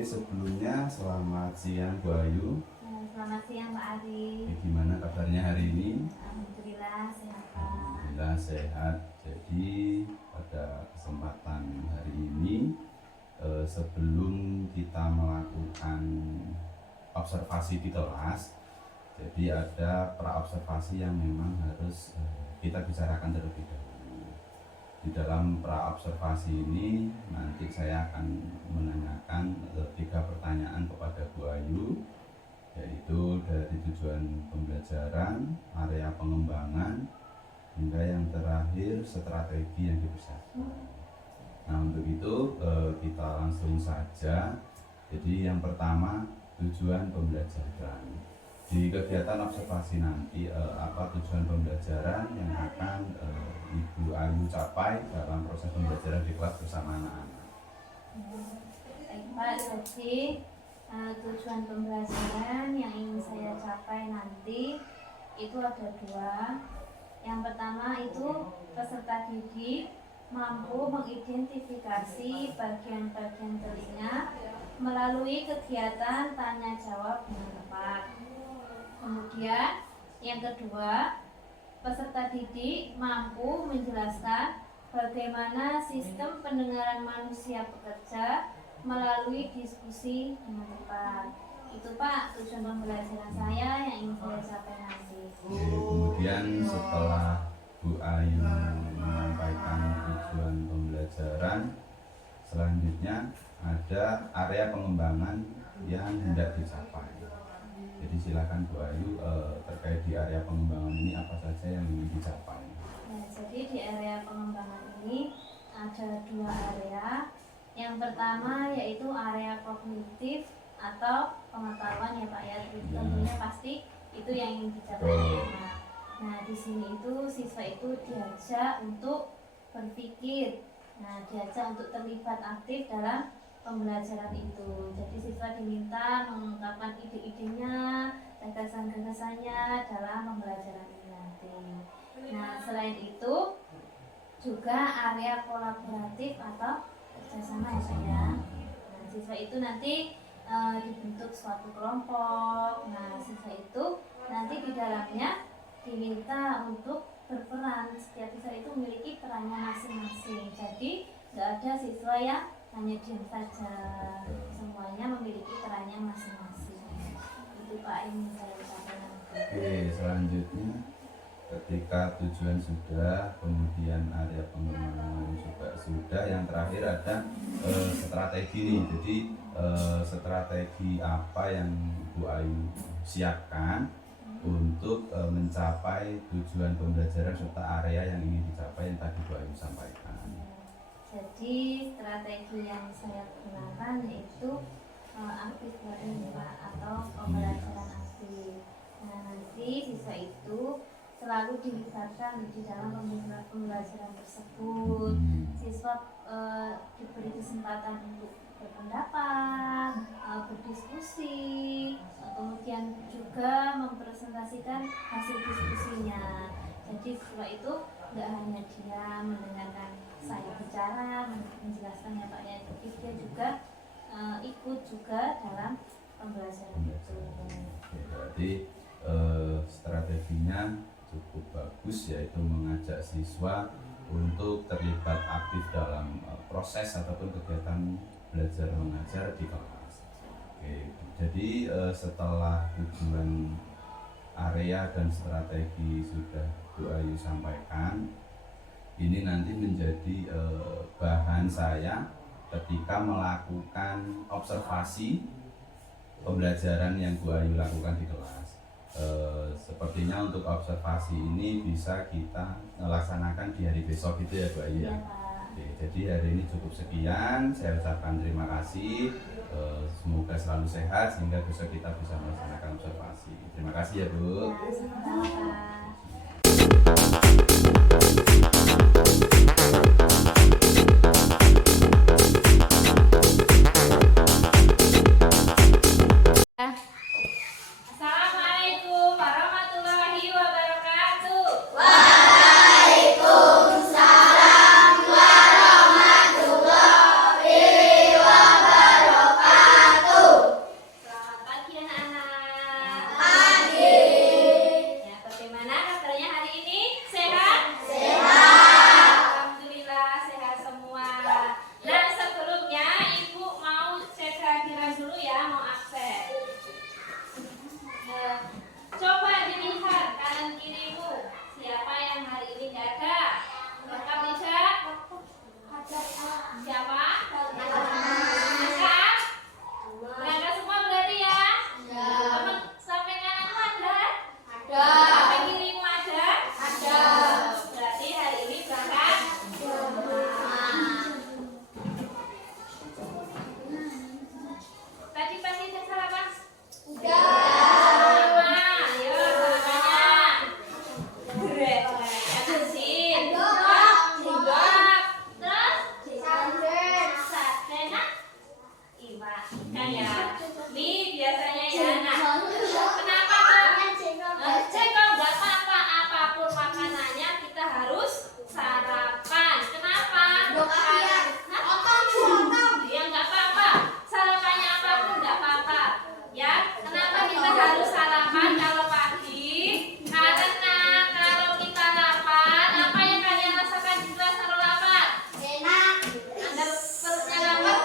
Oke, sebelumnya selamat siang Bu Ayu. Selamat siang Pak Ari. Gimana kabarnya hari ini? Alhamdulillah sehat Pak. Alhamdulillah sehat. Jadi pada kesempatan hari ini sebelum kita melakukan observasi di kelas, jadi ada pra-observasi yang memang harus kita bicarakan terlebih dahulu. Di dalam pra-observasi ini nanti saya akan menanyakan 3 pertanyaan kepada Bu Ayu, yaitu dari tujuan pembelajaran, area pengembangan, hingga yang terakhir strategi yang dibesarkan. Nah, untuk itu kita langsung saja. Jadi yang pertama, tujuan pembelajaran. Di kegiatan observasi nanti apa tujuan pembelajaran yang akan Ibu Ayu capai dalam proses pembelajaran di kelas bersama anak-anak? Baik Pak, jadi tujuan pembelajaran yang ingin saya capai nanti itu ada 2. Yang pertama itu peserta didik mampu mengidentifikasi bagian-bagian telinga melalui kegiatan tanya jawab dengan tepat. Kemudian yang kedua, peserta didik mampu menjelaskan bagaimana sistem pendengaran manusia bekerja melalui diskusi dengan tepat. Itu Pak tujuan pembelajaran saya yang ingin saya capai nanti. Kemudian setelah Bu Ayu menyampaikan tujuan pembelajaran, selanjutnya ada area pengembangan yang hendak dicapai. Jadi silakan Bu Ayu, terkait di area pengembangan ini apa saja yang ingin dicapai? Nah, jadi di area pengembangan ini ada 2 area. Yang pertama yaitu area kognitif atau pengetahuan ya Pak ya. Tentunya pasti itu yang ingin dicapai. Nah, di sini itu siswa itu diajak untuk berpikir. Nah, diajak untuk terlibat aktif dalam pembelajaran itu. Jadi siswa diminta mengungkapkan ide-idenya, gagasan-gagasannya dalam pembelajaran ini nanti. Nah, selain itu juga area kolaboratif atau kerjasama ya Pak ya. Nah, siswa itu nanti dibentuk suatu kelompok. Nah, siswa itu nanti di dalamnya diminta untuk berperan. Setiap siswa itu memiliki perannya masing-masing. Jadi nggak ada siswa yang hanya diam saja, semuanya memiliki perannya masing-masing. Itu Pak ini saya ucapkan. Oke, selanjutnya ketika tujuan sudah, kemudian area pengembangan juga sudah, yang terakhir ada strategi nih. Jadi strategi apa yang Bu Ayu siapkan untuk mencapai tujuan pembelajaran serta area yang ingin dicapai yang tadi Bu Ayu sampaikan? Jadi strategi yang saya gunakan yaitu aktif learning Pak, atau pembelajaran aktif. Nah, nanti siswa itu selalu dilibatkan di dalam pembelajaran tersebut. Siswa diberi kesempatan untuk berpendapat, berdiskusi, kemudian juga mempresentasikan hasil diskusinya. Jadi siswa itu nggak hanya diam mendengarkan saya bicara, menjelaskan ya Pak ya, tapi dia juga ikut juga dalam pembelajaran itu. Berarti strateginya cukup bagus, yaitu mengajak siswa untuk terlibat aktif dalam proses ataupun kegiatan belajar mengajar di kelas. Oke, jadi setelah tujuan area dan strategi sudah Bu Ayu sampaikan, ini nanti menjadi bahan saya ketika melakukan observasi pembelajaran yang Bu Ayu lakukan di kelas. Sepertinya untuk observasi ini bisa kita laksanakan di hari besok gitu ya Bu Ayu ya. Oke, jadi hari ini cukup sekian, saya ucapkan terima kasih. Semoga selalu sehat sehingga besok kita bisa melaksanakan observasi. Terima kasih ya Bu. Ya, sama-sama. Assalamualaikum warahmatullahi wabarakatuh. Waalaikumsalam warahmatullahi wabarakatuh. Pak. Kan ya. Ini biasanya ya. Nah, kenapa cek kok nggak apa-apa, apapun makanannya kita harus sarapan. Kenapa? Ya nggak apa-apa. Sarapannya apapun nggak apa-apa. Ya, kenapa kita harus sarapan kalau pagi? Karena kalau kita lapar, apa yang kalian rasakan di kelas kalau lapar? Anda perutnya lapar?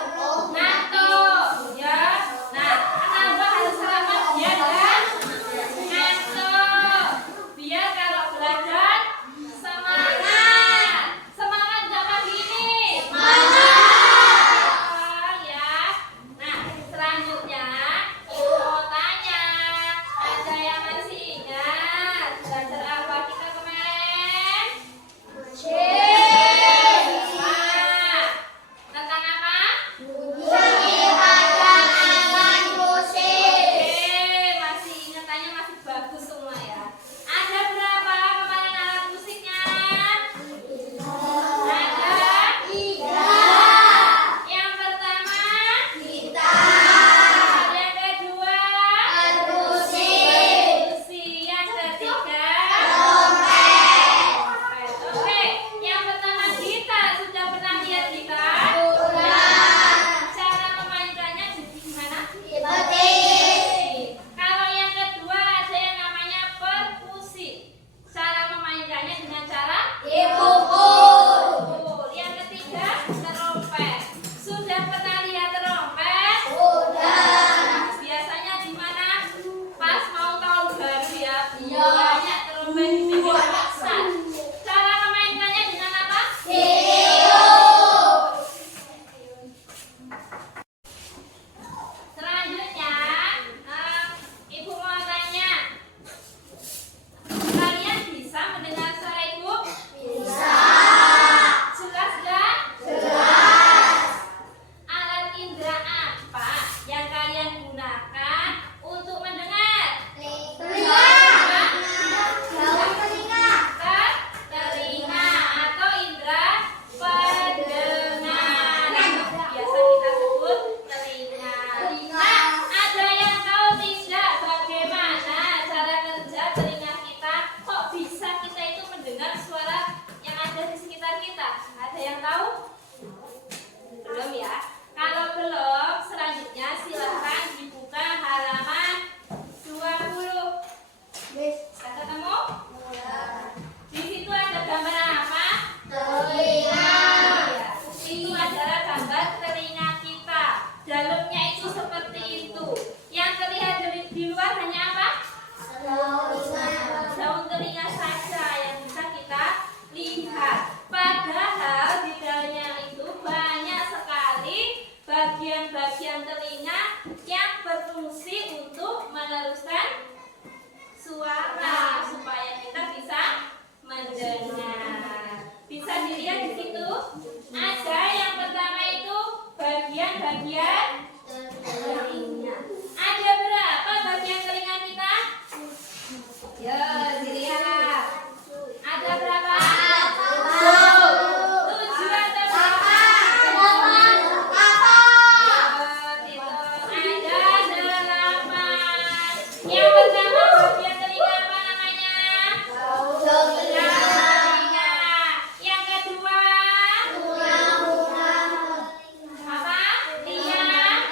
Ngantuk, ya. Nah, kenapa harus sarapan? Ya kan? Ngantuk. Biar kalau belajar semangat. Semangat nggak pagi ini? Oh, ya. Nah, selanjutnya ibu mau tanya, ada yang masih ingat belajar apa kita kemarin? Nah, tentang apa? Masih ingatannya masih bagus semua ya. Ada berapa kemarin alat musiknya? Ada? Yang pertama? Yang kedua? Perkusi. Yang ketiga? Oke, yang pertama gitar. Sudah pernah lihat gitar? Cara memainkannya gimana? Kalau yang kedua ada yang namanya perkusi. Cara memainkannya dengan cara pukul. Yang ketiga terompet. Sudah pernah lihat terompet? Biasanya di mana? Pas mau tahun baru ya. Banyak terompet di pinggir pasar. Cara memainkannya dengan apa? Selanjutnya, ibu mau tanya, kalian bisa mendengar suara ibu? Jelas nggak? Alat indera apa yang kalian gunakan untuk mendengar? Telinga atau indera pendengaran. Biasa kita sebut telinga. Nah, ada yang tahu tidak bagaimana cara kerja telinga kita? Kok bisa kita itu mendengar suara yang ada di sekitar kita? Ada yang tahu? Belum ya? Kalau belum, selanjutnya silahkan dibuka halaman 20. Sudah ketemu? Di situ ada gambar apa? Ya, itu adalah gambar telinga kita. Dalamnya itu seperti itu. Yang terlihat di luar hanya apa? Daun telinga saja yang bisa kita lihat. Padahal di dalamnya itu banyak sekali bagian-bagian telinga yang berfungsi untuk meneruskan suara supaya kita bisa mendengar. Bisa dilihat di situ. Ada yang pertama itu bagian-bagian telinga. Ada berapa bagian telinga kita? Ya, dilihat. Ada berapa? 7 atau berapa? Ada 8. Yang pertama bagian telinga apa namanya? Telinga. Yang kedua? Apa? Liang.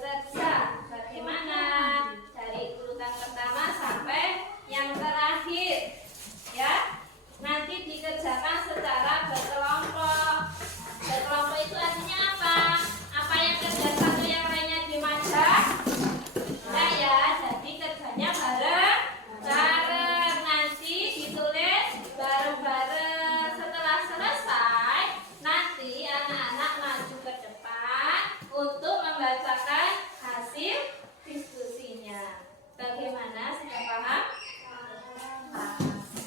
bekerja. Bagaimana? Dari urutan pertama sampai yang terakhir. Ya. Nanti dikerjakan secara berkelompok. Berkelompok itu artinya apa? Apa yang kerja satu yang lainnya dimajak? Nah ya, jadi kerjanya bareng-bareng. Nanti ditulis bareng-bareng. Setelah selesai, nanti anak-anak maju ke depan untuk membacakan hasil diskusinya. Bagaimana? Sudah paham?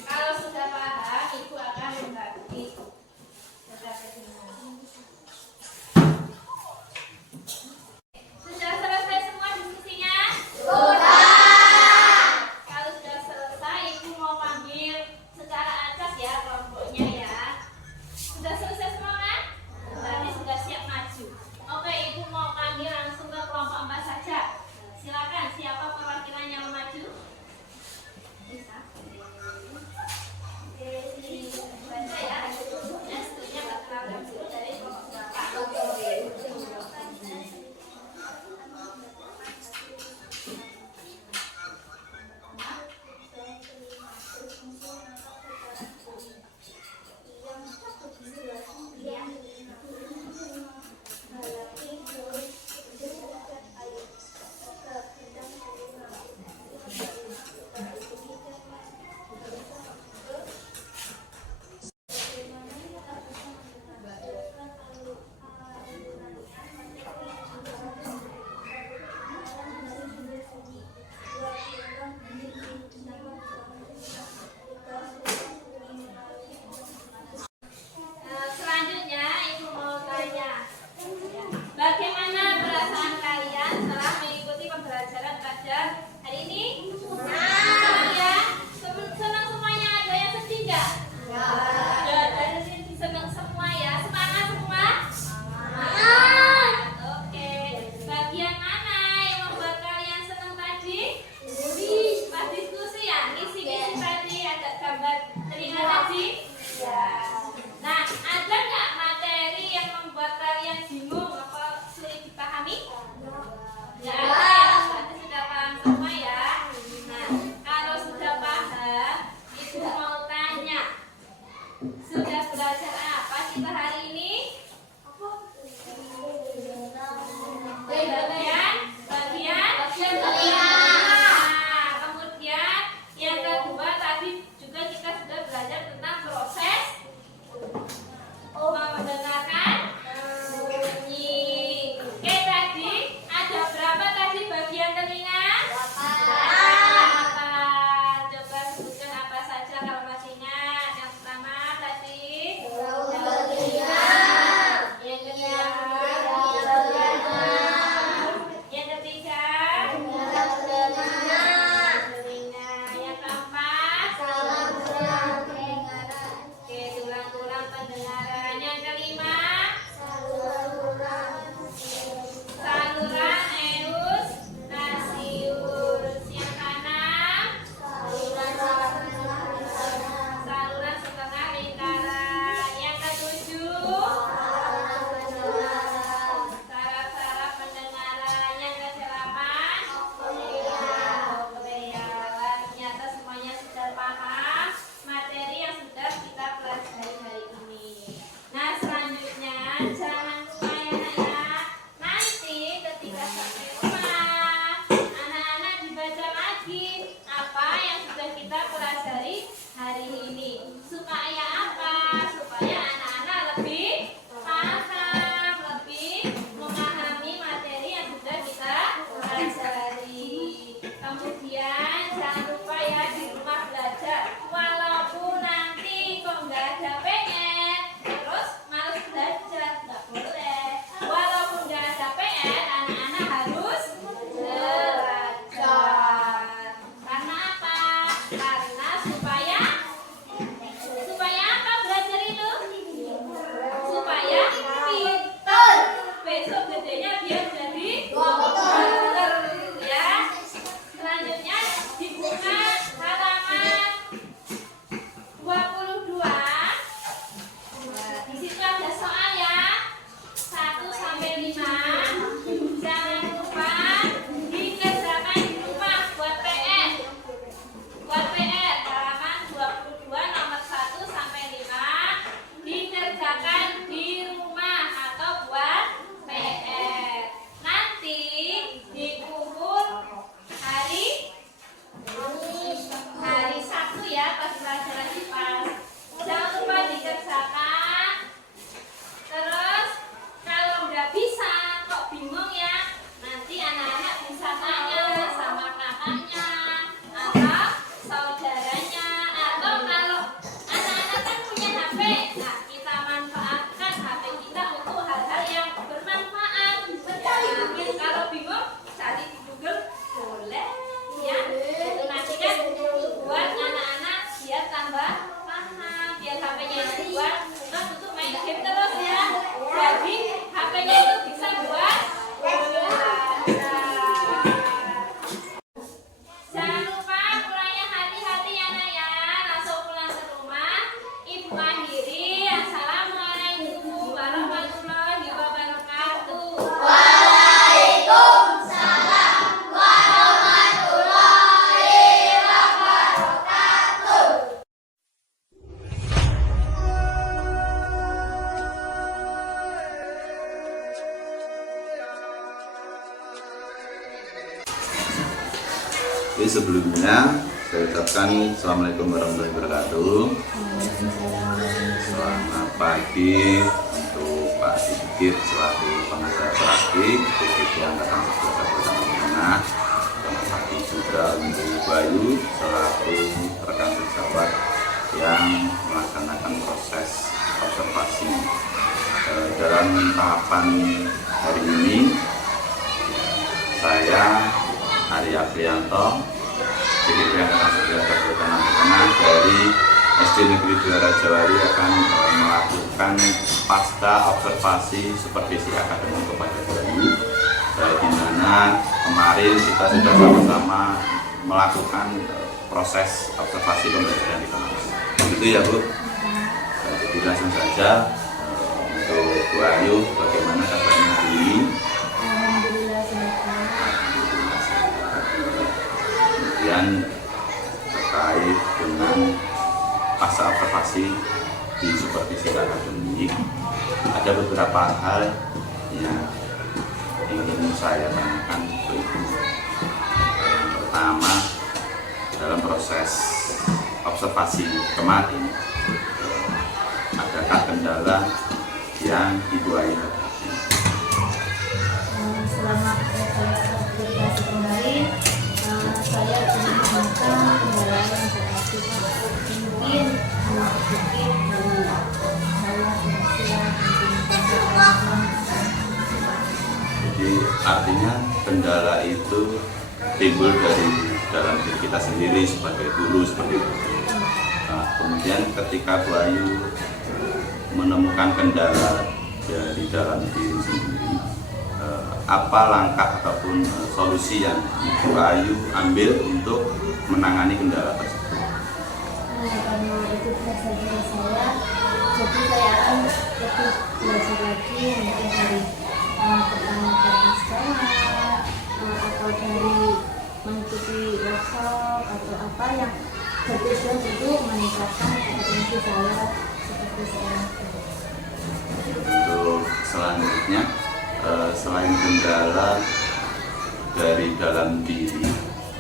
Kalau sudah paham, Ibu akan membagi. Sudah selesai semua diskusinya? Kalau sudah selesai, Ibu mau panggil secara acak ya kelompoknya ya. Sudah selesai semua kan? Berarti sudah siap maju. Oke, Ibu mau panggil langsung ke kelompok 4 saja. Silakan, siapa perwakilan yang mau maju? Bisa. Baca ya. Seterusnya bakal dari kelompok berapa? Selanjutnya Ibu mau tanya, bagaimana perasaan kalian setelah mengikuti pembelajaran pada hari ini? Senang ya? Senang semuanya, ada yang sedih nggak? Ya, ada yang senang semua ya. Semangat semua? Semangat. Oke. Bagian mana yang membuat kalian senang tadi? Pas diskusi ya, ngisi-ngisi tadi ada gambar telinga tadi. Ya. Nah, ada nggak materi yang membuat kalian bingung atau sulit dipahami? Nggak ada ya, berarti sudah paham semua ya. Nah, kalau sudah paham, Ibu mau tanya, sudah belajar apa kita hari ini? Bagian Nah, kemudian yang kedua tadi juga kita sudah belajar tentang proses mendengarkan bunyi. Oke, tadi ada berapa tadi bagian telinga? 8. Coba sebutkan apa saja kalau masih ingat. Yang pertama tadi yang kedua yang ketiga telinga. Yang keempat oke, tulang-tulang pendengaran. Yang kelima saluran eus nasius. Yang keenam saluran setengah lingkaran. Yang ketujuh saraf-saraf pendengaran. Yang kedelapan koklea. Ternyata semuanya sudah paham materi yang sudah kita pelajari hari ini. Nah, selanjutnya jangan lupa ya nak ya, nanti ketika sampai rumah anak-anak dibaca lagi apa yang sudah kita pelajari hari ini. Supaya apa? Supaya anak-anak lebih paham, lebih memahami materi yang sudah kita pelajari. Kemudian jangan lupa ya di rumah belajar, walaupun nanti kok nggak ada PR terus males belajar, nggak boleh. Walaupun nggak ada PR, anak-anak harus belajar. Karena apa? Karena supaya Oke, sebelumnya saya ucapkan Assalamualaikum warahmatullahi wabarakatuh. Selamat pagi untuk Pak Sigit selaku pengajar praktik PPT Angkatan 11 Kabupaten Tengah. Selamat pagi juga untuk Bayu selaku rekan sejawat yang melaksanakan proses observasi. Dalam tahapan hari ini saya Arya Prianto, PPT Angkatan 11 Kabupaten Tengah dari SD Negeri 2 Rajawali akan melakukan pasca observasi supervisi akademik kepada Bayu, di mana kemarin kita sudah sama-sama melakukan proses observasi pembelajaran di kelas. Begitu ya Bu? Jadi langsung saja untuk Bu Ayu, bagaimana kabarnya hari ini? Alhamdulillah sehat. Kemudian terkait dengan pasca observasi di supervisi akademik, ada beberapa hal yang ingin saya tanyakan ke Ibu. Yang pertama, dalam proses observasi kemarin, adakah kendala yang Ibu Ayu hadapi? Selama proses observasi kemarin, saya menemukan kendala yang berarti mungkin sedikit dari saya Jadi artinya kendala itu timbul dari dalam diri kita sendiri sebagai guru seperti itu. Nah, kemudian ketika Bu Ayu menemukan kendala dari dalam diri sendiri, apa langkah ataupun solusi yang Ibu Ayu ambil untuk menangani kendala tersebut? karena itu rasa diri saya, jadi saya akan lebih belajar lagi mungkin dari pertanyaan sekolah atau dari mengikuti workshop atau apa yang bertujuan untuk meningkatkan kompetensi saya seperti sekarang. Untuk selanjutnya, selain kendala dari dalam diri,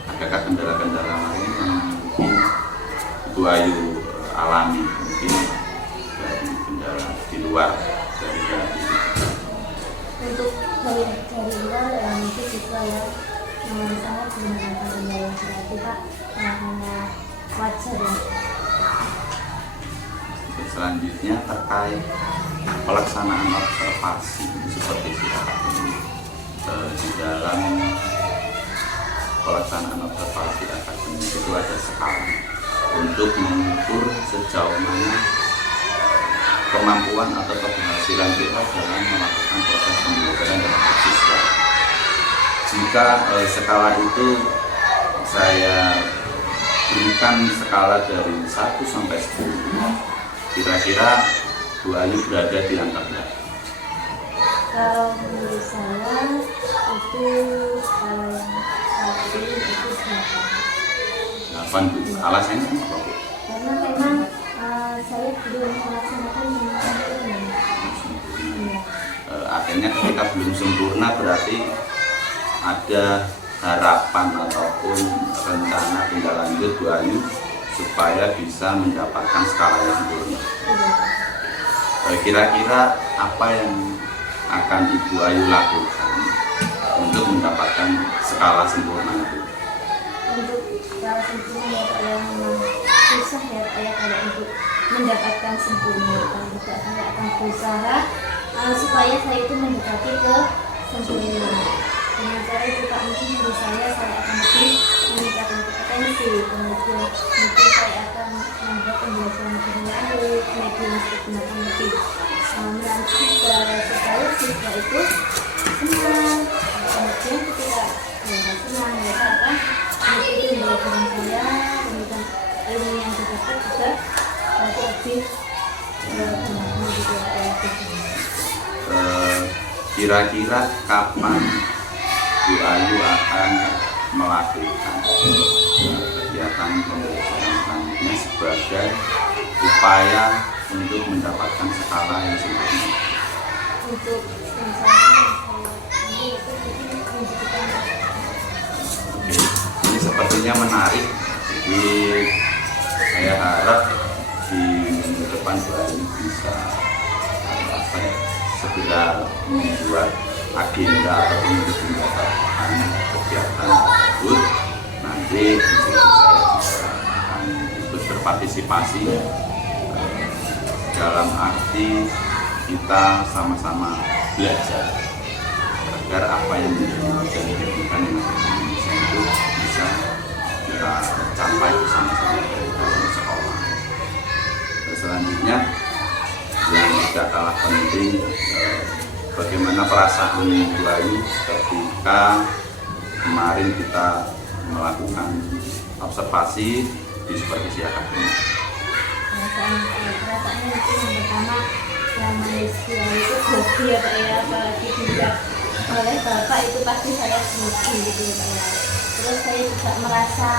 adakah kendala-kendala lain yang mungkin Ibu Ayu alami, mungkin dari kendala di luar dari dalam diri? Untuk dari luar mungkin juga ya sangat menggunakan kendala yang berarti Pak, hanya wajar ya. Selanjutnya terkait pelaksanaan observasi seperti akademik, di dalam pelaksanaan observasi akademik itu ada skala untuk mengukur sejauh mana kemampuan atau keberhasilan kita dalam melakukan proses pembelajaran terhadap siswa. Jika skala itu saya berikan skala dari 1 sampai 10, kira-kira Bu Ayu berada di angka berapa? Kalau menurut saya itu kalau yang saya pilih itu 8 Bu. Alasannya apa Bu? karena memang saya belum melaksanakan dengan sempurna. Iya. Artinya ketika belum sempurna berarti ada harapan ataupun rencana tindak lanjut Bu Ayu supaya bisa mendapatkan skala yang sempurna. Kira-kira apa yang akan Ibu Ayu lakukan untuk mendapatkan skala sempurna itu? Untuk skala sempurna ya Pak, yang memang susah ya Pak ya kalau untuk mendapatkan sempurna. Kalau tidak, saya akan berusaha supaya saya itu mendekati ke sempurna. Dengan cara itu Pak, mungkin menurut saya akan lebih meningkatkan kompetensi, kemudian mungkin saya akan membuat pembelajaran lebih menarik, media yang digunakan lebih menarik juga supaya siswa itu senang. Kemudian ketika mereka senang, mereka akan mengikuti pembelajaran saya, kemudian ilmu yang didapat juga lebih benar-benar gitu Kira-kira kapan Bu Ayu akan melakukan kegiatan pembelajaran selanjutnya sebagai upaya untuk mendapatkan skala yang sempurna? Untuk misalnya ini itu mungkin menunjukkan Ini seperti tentunya menarik. Jadi saya harap di minggu depan Bu Ayu bisa segera membuat agenda ataupun kegiatan tersebut. Nanti saya akan ikut berpartisipasi dalam arti kita sama-sama belajar agar apa yang menjadi pendidikan yang ada di Indonesia itu bisa kita capai bersama-sama dari dalam sekolah. Dan selanjutnya yang tidak kalah penting, bagaimana perasaan Bu Ayu ketika kemarin kita melakukan observasi di supervisi akademik. Perasaannya itu yang pertama, yang manusia itu grogi ya Pak ya, apalagi tidak oleh Bapak itu pasti saya grogi gitu ya Pak ya. Terus saya juga merasa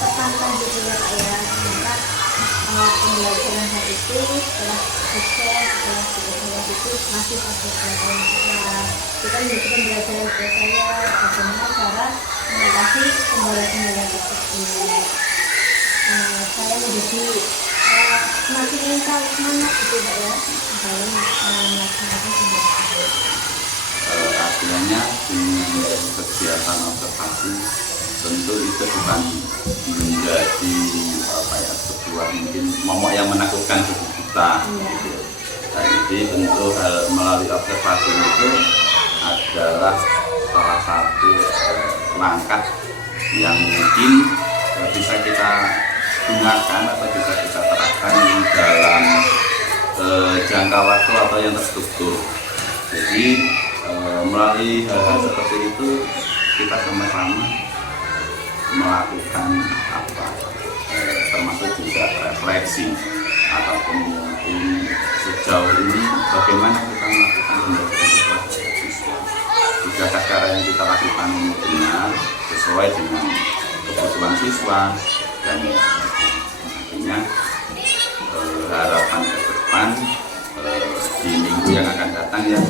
tertantang gitu ya Pak ya, ternyata pembelajaran hal itu setelah sukses, setelah sukses itu masih satu pelajaran kita menjadi pembelajaran buat saya bagaimana cara mengatasi kendala-kendala tersebut. Saya menjadi semakin ingin tahu semangat gitu Pak ya dalam melaksanakan pembelajaran. Artinya dengan kegiatan observasi tentu itu bukan menjadi sebuah mungkin momok yang menakutkan bagi kita. Gitu. Nah, jadi tentu melalui observasi itu adalah salah satu langkah yang mungkin bisa kita gunakan atau bisa kita terapkan di dalam jangka waktu atau yang terstruktur. Jadi melalui hal-hal seperti itu kita sama-sama melakukan termasuk juga refleksi ataupun mungkin sejauh ini bagaimana kita melakukan pembelajaran kepada siswa. Jika cara yang kita lakukan ini benar sesuai dengan kebutuhan siswa dan nantinya harapan ke depan di minggu yang akan datang ya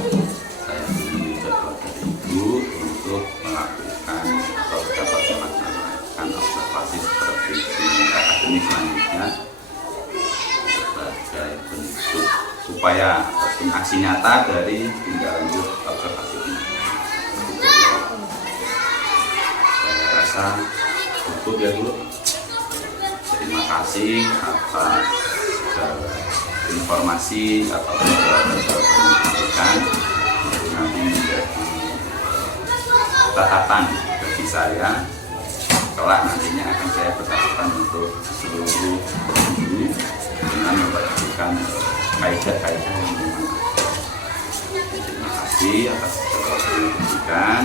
saya beri jadwal dari Ibu untuk melakukan atau dapat melaksanakan observasi seperti di akademik selanjutnya sebagai bentuk upaya ataupun aksi nyata dari tindak lanjut observasi ini. Saya rasa cukup ya Bu. Terima kasih atas informasi atau pendidikan nanti menjadi catatan bagi saya. Kelak nantinya akan saya berkatakan untuk seluruh guru dengan memperhatikan kaidah-kaidah yang memang. Terima kasih atas pendidikan.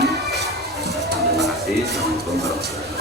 Terima kasih. Assalamualaikum warahmatullahi wabarakatuh.